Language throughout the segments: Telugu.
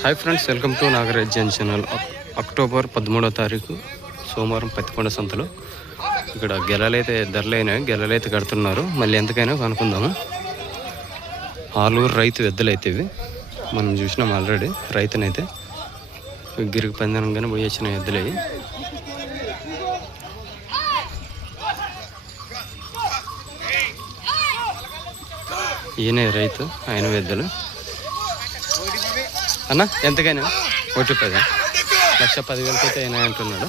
Hi friends welcome to Nagaraj Jan channel October పదమూడో తారీఖు సోమవారం పత్తికొండ సంతలో. ఇక్కడ గెలలైతే ధరలైనాయి గెలలైతే కడుతున్నారు. మళ్ళీ ఎంతకైనా కనుక్కుందాము? ఆలూరు రైతు ఎద్దులైతే ఇవి. మనం చూసినాం ఆల్రెడీ రైతునైతే. గిరికి పందనంగానే పోయి వచ్చిన ఎద్దులు అవి ఈయన రైతు ఆయన ఎద్దులు. అన్న ఎంతకైనా? ఒకటి పది లక్ష పదివేలకి అయితే అయినా అంటున్నాడు.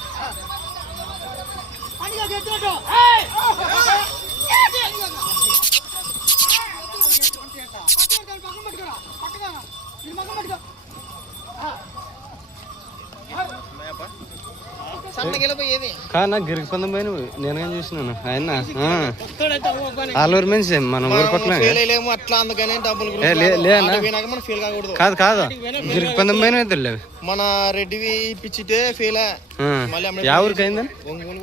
కా నాకు గిరికి పందం పోయిన నేనేం చూసినాను? ఆయన ఆ. ఆలూరు మనిషి మన ఊరు పక్కన. కాదు కాదు. గిరికి పందం పోయిన ఇద్దరులే మన రెడ్డివి ఇప్పించితే ఫెయిల్ ఊరికి అయిందని ఒంగోలు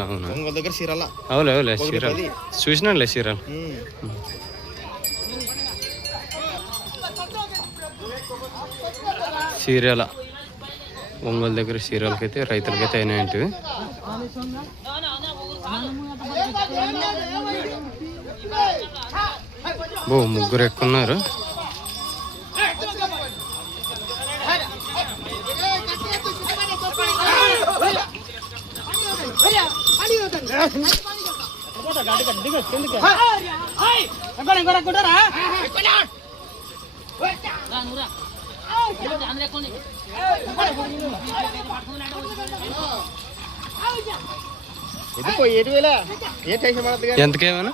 అవును? ఒంగోలు దగ్గర చీరాల. అవులే అవులే చీరాలు. చూసినానులే చీరాలు. ఉమ్. ఒంగోలు దగ్గర చీరాలకైతే రైతులకైతే అయినాయంటివి బో ముగ్గురు ఎక్కున్నారు ఇది వేల ఎంతకేమన్నా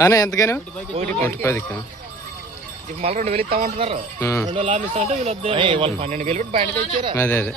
అనే ఎంతకైనా? ఒకటి పదికి ఇప్పుడు మళ్ళీ రెండు వేలు ఇస్తామంటున్నారు. ఆ, ఏయ్, వాళ్ళు పన్నెండు వేలు పెట్టి బయట తెచ్చారా? అదే అదే.